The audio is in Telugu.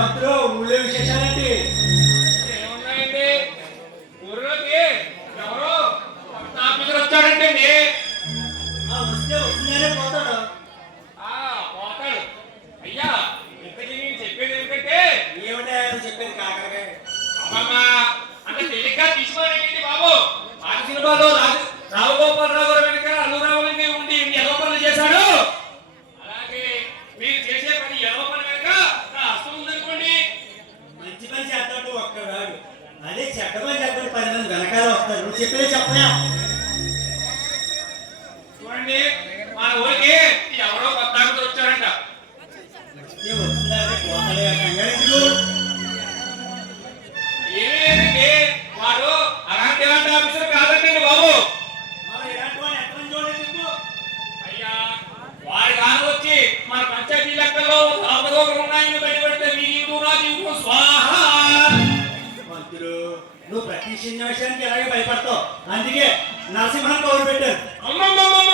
భక్తులు ఊళ్ళో విశేషాలేంటి? ఏమున్నాయండి? ఊర్లోకి ఎవరో కొత్త ఆఫీసర్ వచ్చాడంటే వస్తే వస్తుందనే పోతాడు. పోతాడు. అయ్యా ఇంతకీ నేను చెప్పేది ఏమిటంటే ఏమిటా చెప్పేది కాకరకాయ? అమ్మమ్మా అంటే తేలిగ్గా తీసుకోండి బాబు. పాత సినిమాలో రావుగోపాలరావు గారు వెనక అల్లురావులకి ఉండి ఎదవ పనులు చేశాడు. అలాగే మీరు చేసే పని ఎదవ పని వెనక నా హస్తం ఉందనుకోండి. మంచి పని చేస్తాడు ఒక్కడాడు, అదే చెడ్డ పని చేస్తాడు 10 మంది వెనకాల వస్తారు. నువ్వు చెప్పేది చెప్పయా? చూడండి మన ఊరికి ఎవరో కొత్త ఆఫీసర్ వచ్చారంట. వస్తుందంటే పోతాడే కంగారెందుకు? ఏమేంటి వాడు అలాంటి ఆఫీసర్ కాదండి బాబు. మరి ఇలాంటి వాడు ఎక్కడ చూడండి చెప్పు. అయ్యా వాడు కాని వచ్చి మన పంచాయతీ లెక్కల్లో అవరోగం ఉన్నాయని బయటపడితే మీ జీవితం నా జీవితం స్వాహ. మంత్రులు నువ్వు ప్రతి చిన్న విషయానికి ఎలాగే భయపడతావు, అందుకే నరసింహన్ కౌరు పెట్టారు. అమ్మమ్మమ్మ